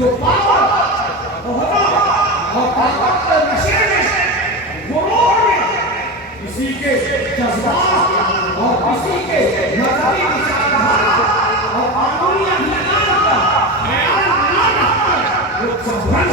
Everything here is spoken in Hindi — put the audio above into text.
जो पावर और ताकत के नशे में गुरूर में किसी के जज्बात और किसी के मजहबी विचारधारा और कानूनी अधिकार का ख्याल न रखकर वो जबरन